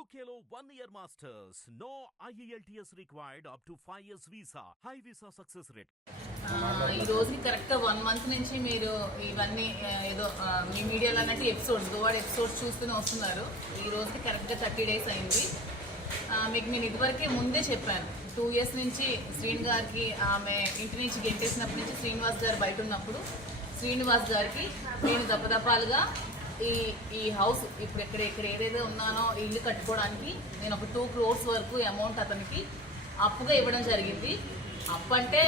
UKLO 1 year masters. No IELTS required up to 5 years visa. High visa success rate. ఈ రోజుకి కరెక్ట్గా 1 month నుంచి మీరు ఇవన్నీ ఏదో మీ మీడియాలో అన్నట్టు ఎపిసోడ్స్ గోవాడ్ ఎపిసోడ్స్ చూస్తూనే వస్తున్నారు. ఈ రోజుకి కరెక్ట్గా 30 days అయింది. మీకు నేను ఇదివరకే ముందే చెప్పాను, 2 years నుంచి శ్రీని గారికి ఆమె ఇంటి నుంచి గెంటేసినప్పటి నుంచి శ్రీనివాస్ గారు బయట ఉన్నప్పుడు శ్రీనివాస్ గారికి నేను దప్పదప్పాలుగా ఈ హౌస్ ఇప్పుడు ఇక్కడ ఏదైతే ఉన్నానో ఇల్లు కట్టుకోవడానికి నేను ఒక 2 crores వరకు అమౌంట్ అతనికి అప్పుగా ఇవ్వడం జరిగింది. అప్పు అంటే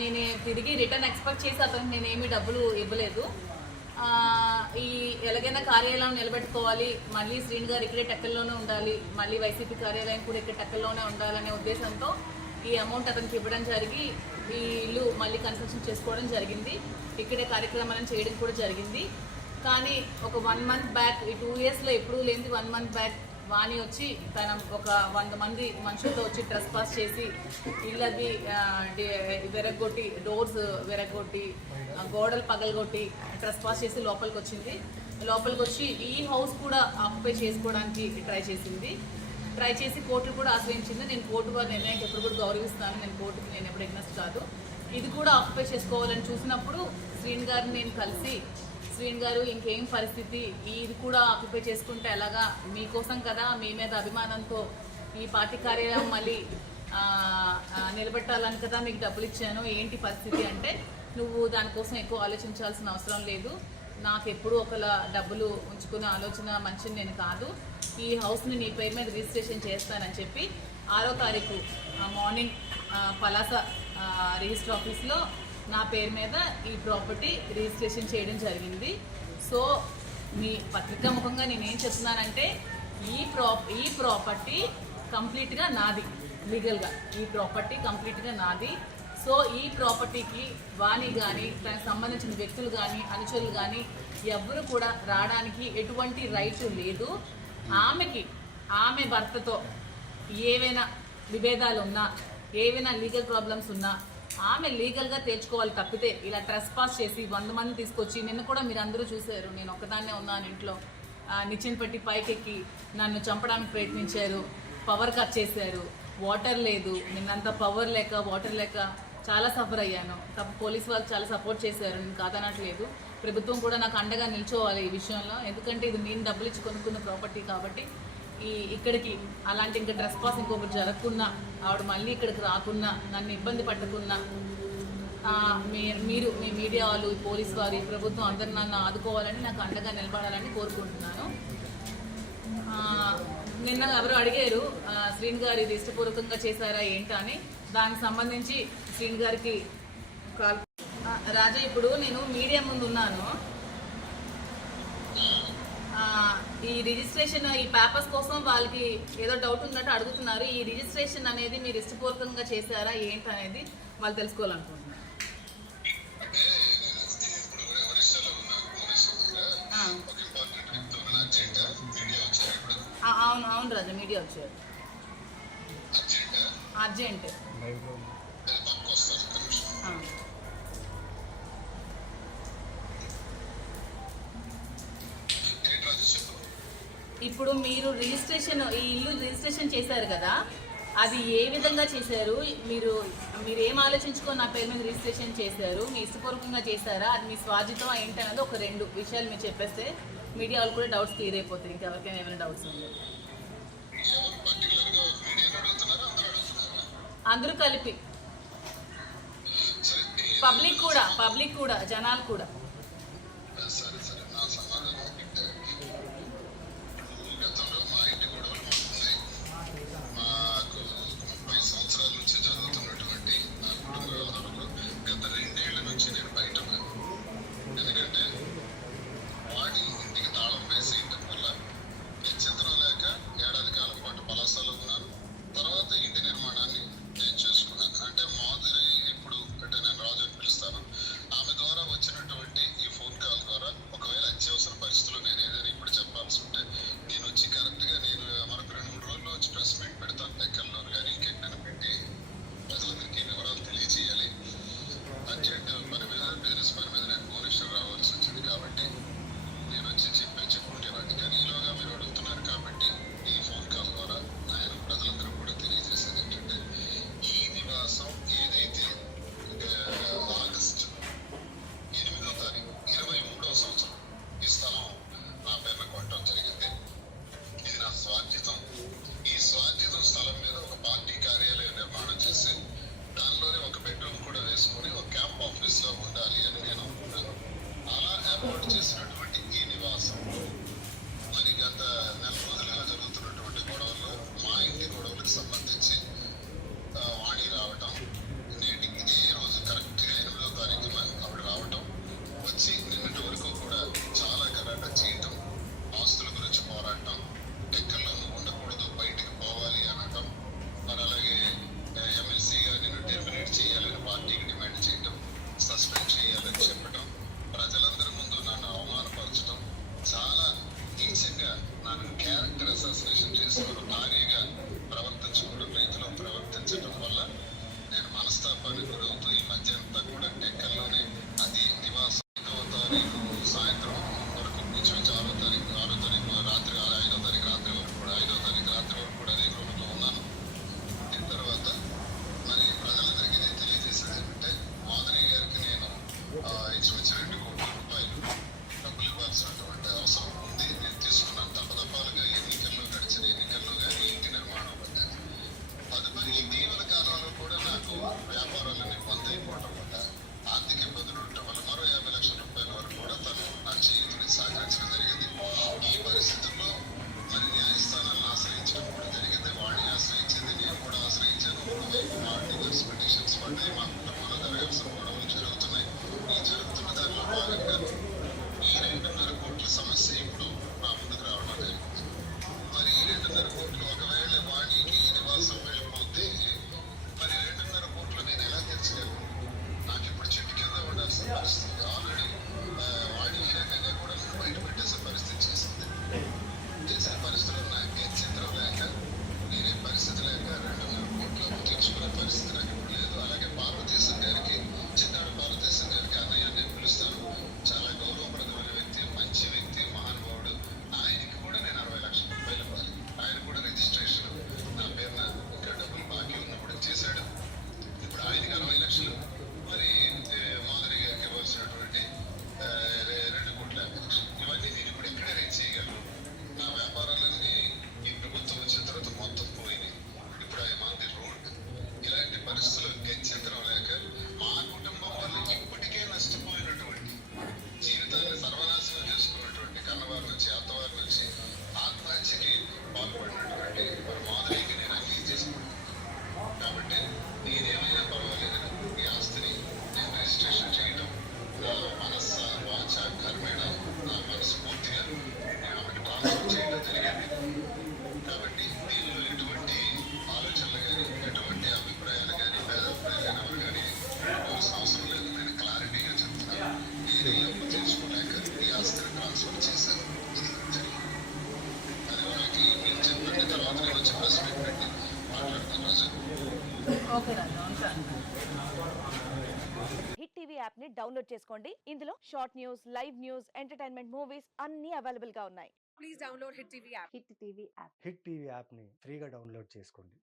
నేను తిరిగి రిటర్న్ ఎక్స్పెక్ట్ చేసి అతనికి నేనేమీ డబ్బులు ఇవ్వలేదు. ఈ ఎలాగైనా కార్యాలయం నిలబెట్టుకోవాలి, మళ్ళీ శ్రీని గారు ఇక్కడే టెక్కల్లోనే ఉండాలి, మళ్ళీ వైసీపీ కార్యాలయం కూడా ఇక్కడ టెక్కల్లోనే ఉండాలనే ఉద్దేశంతో ఈ అమౌంట్ అతనికి ఇవ్వడం జరిగి ఈ ఇల్లు మళ్ళీ కన్స్ట్రక్షన్ చేసుకోవడం జరిగింది. ఇక్కడే కార్యక్రమాలను చేయడం కూడా జరిగింది. కానీ ఒక 1 month బ్యాక్, ఈ 2 yearsలో ఎప్పుడూ లేనిది 1 month బ్యాక్ వాణి వచ్చి తన ఒక 100 మంది మనుషులతో వచ్చి ట్రెస్ పాస్ చేసి ఇళ్ళది విరగొట్టి, డోర్స్ విరగొట్టి, గోడలు పగలగొట్టి ట్రెస్ పాస్ చేసి లోపలికి వచ్చింది. లోపలికి వచ్చి ఈ హౌస్ కూడా ఆక్యుపై చేసుకోవడానికి ట్రై చేసి కోర్టులు కూడా ఆశ్రయించింది. నేను కోర్టు వారి నిర్ణయానికి ఎప్పుడు కూడా గౌరవిస్తాను, నేను కోర్టుకి నేను ఎప్పుడు ఎగ్నెస్ట్ కాదు. ఇది కూడా ఆక్యుపై చేసుకోవాలని చూసినప్పుడు శ్రీని గారిని నేను కలిసి, శ్రీని గారు ఇంకేం పరిస్థితి, ఇది కూడా ఆక్యుపై చేసుకుంటే ఎలాగా, మీకోసం కదా, మీ మీద అభిమానంతో ఈ పార్టీ కార్యాలయం మళ్ళీ నిలబెట్టాలని కదా మీకు డబ్బులు ఇచ్చాను, ఏంటి పరిస్థితి అంటే, నువ్వు దానికోసం ఎక్కువ ఆలోచించాల్సిన అవసరం లేదు, నాకు ఎప్పుడూ ఒకలా డబ్బులు ఉంచుకునే ఆలోచన మంచిది నేను కాదు, ఈ హౌస్ని నీ పేరు మీద రిజిస్ట్రేషన్ చేస్తానని చెప్పి 6వ తారీఖు మార్నింగ్ పలాస రిజిస్టర్ ఆఫీస్లో నా పేరు మీద ఈ ప్రాపర్టీ రిజిస్ట్రేషన్ చేయడం జరిగింది. సో మీ పత్రికా ముఖంగా నేనేం చెప్తున్నానంటే, ఈ ప్రాపర్టీ కంప్లీట్గా నాది, లీగల్గా ఈ ప్రాపర్టీ కంప్లీట్గా నాది. సో ఈ ప్రాపర్టీకి వాణి కానీ దానికి సంబంధించిన వ్యక్తులు కానీ అనుచరులు కానీ ఎవ్వరు కూడా రావడానికి ఎటువంటి రైట్ లేదు. ఆమె భర్తతో ఏవైనా విభేదాలు ఉన్నా, ఏవైనా లీగల్ ప్రాబ్లమ్స్ ఉన్నా ఆమె లీగల్గా తెచ్చుకోవాలి తప్పితే ఇలా ట్రెస్ పాస్ చేసి 100 మంది తీసుకొచ్చి, నిన్న కూడా మీరు అందరూ చూశారు, నేను ఒక్కదాన్నే ఉన్నాను ఇంట్లో, నిచ్చెన పెట్టి పైకెక్కి నన్ను చంపడానికి ప్రయత్నించారు, పవర్ కట్ చేశారు, వాటర్ లేదు, నిన్నంతా పవర్ లేక వాటర్ లేక చాలా సఫర్ అయ్యాను. పోలీస్ వాళ్ళు చాలా సపోర్ట్ చేశారు, నేను కాదనట్లేదు. ప్రభుత్వం కూడా నాకు అండగా నిల్చోవాలి ఈ విషయంలో, ఎందుకంటే ఇది నేను డబ్బులు ఇచ్చి కొనుక్కున్న ప్రాపర్టీ కాబట్టి. ఇక్కడికి అలాంటి ఇంకా ట్రెస్ పాస్ ఇంకొకటి జరగకున్నా, ఆవిడ మళ్ళీ ఇక్కడికి రాకున్నా, నన్ను ఇబ్బంది పట్టకున్నా, మీరు మీ మీడియా వాళ్ళు, పోలీస్ వారు, ప్రభుత్వం అందరు నన్ను ఆదుకోవాలని, నాకు అండగా నిలబడాలని కోరుకుంటున్నాను. నిన్న ఎవరు అడిగారు శ్రీని గారు ఇది ఇష్టపూర్వకంగా చేశారా ఏంటా అని, దానికి సంబంధించి శ్రీని గారికి కాల్. రాజా, ఇప్పుడు నేను మీడియా ముందు ఉన్నాను, ఈ రిజిస్ట్రేషన్ ఈ పేపర్స్ కోసం వాళ్ళకి ఏదో డౌట్ ఉన్నట్టు అడుగుతున్నారు. ఈ రిజిస్ట్రేషన్ అనేది మీరు ఇష్టపూర్వకంగా చేశారా ఏంటి అనేది వాళ్ళు తెలుసుకోవాలనుకుంటున్నారు. అవును రాజా, మీడియా వచ్చారు, అర్జెంట్. ఇప్పుడు మీరు రిజిస్ట్రేషన్, ఈ ఇల్లు రిజిస్ట్రేషన్ చేశారు కదా, అది ఏ విధంగా చేశారు, మీరు ఏం ఆలోచించుకొని నా పేరు మీద రిజిస్ట్రేషన్ చేశారు, మీ ఇష్టపూర్వకంగా చేశారా, అది మీ స్వాధితం ఏంటనేది ఒక 2 విషయాలు మీరు చెప్పేస్తే మీడియా వాళ్ళు కూడా డౌట్స్ క్లియర్ అయిపోతాయి. ఇంకెవరికైనా ఏమైనా డౌట్స్ ఉంది, అందరూ కలిపి, పబ్లిక్ కూడా జనాలు కూడా. ఆమె ద్వారా వచ్చినటువంటి 2.5 కోట్లు ఒకవేళ వాడికి నివాసం వెళ్ళిపోతే మరి 2.5 కోట్లు నేను ఎలా తెచ్చగలను? నాకు ఇప్పుడు చెట్టు కింద ఉండాల్సిన పరిస్థితి. ఆల్రెడీ వాడి ఈ రకంగా కూడా నన్ను బయట పెట్టేసే పరిస్థితి చేసింది. చేసిన పరిస్థితుల్లో నాకు గత్యంతరం లేక, నేనే పరిస్థితి లేక 2.5 కోట్లు తెచ్చుకునే పరిస్థితి నాకు ఇప్పుడు లేదు. అలాగే భారతదేశం గారికి, చిన్నాడు భారతదేశం గారికి అన్నయ్య నేను పిలుస్తాను. చాలా గౌరవప్రదమైన వ్యక్తి, మంచి వ్యక్తి, మహానుభావుడు. ఆయనకి కూడా నేను 60 లక్షల రూపాయలు ఇవ్వాలి. ఆయన కూడా రిజిస్ట్రేషన్ నా పేరున ఇంకా డబ్బులు బాకీ ఉన్నప్పుడు చేశాడు. ఇప్పుడు ఆయనకి 60 లక్షలు, మరి మాధురి గారికి ఇవ్వాల్సినటువంటి 2,50,00,000. ఇవన్నీ నేను ఇప్పుడు ఎక్కడ రేట్ చేయగలను? నా వ్యాపారాలన్నీ ఈ ప్రభుత్వం వచ్చిన తర్వాత మొత్తం పోయినాయి. ఇప్పుడు ఆయన మంది రోడ్. ఇలాంటి పరిస్థితుల్లో గత్యంతరం లేక మా కుటుంబం వల్ల ఇప్పటికే నష్టపోయినటువంటి, జీవితాన్ని సర్వనాశనం చేసుకున్నటువంటి కన్నవారి నుంచి, అత్తవారి నుంచి ఆత్మహత్యకి పాల్పడినటువంటి మరి మాధురికి నేను అంగీకరించేసుకుంటాను. కాబట్టి నేనేమైనా పర్వాలేదు, ఈ ఆస్తిని నేను రిజిస్ట్రేషన్ చేయడం నా మనస్స వాచ కర్మేణ, నా మనస్ఫూర్తిగా నేను ఆమెకు ట్రాన్స్ఫర్ చేయడం జరిగింది. కాబట్టి దీనిలో ఎటువంటి ఆలోచనలు కానీ, ఎటువంటి అభిప్రాయాలు కానీ, భేదాభిప్రాయాలు కానీ ఎవరు కానీ ఇవ్వాల్సిన అవసరం లేదు. నేను క్లారిటీగా చెప్తున్నాను. నేను ఈ అప్పు తీసుకోలేక ఈ ఆస్తిని ట్రాన్స్ఫర్ చేశాను. ఇది జరిగింది. అది వాళ్ళకి నేను చెప్పిన తర్వాత నేను వచ్చి ప్రెస్ మీట్ పెట్టి మాట్లాడతాను. రాజు, ఓకే రాజు, ఉంటాను. హిట్ టీవీ యాప్ ని డౌన్లోడ్ చేసుకోండి. ఇందులో short news, live news, entertainment movies అన్ని అవైలబుల్ గా ఉన్నాయి. Please download Hit TV app. Hit TV app. Hit TV యాప్ని ఫ్రీగా డౌన్లోడ్ చేసుకోండి.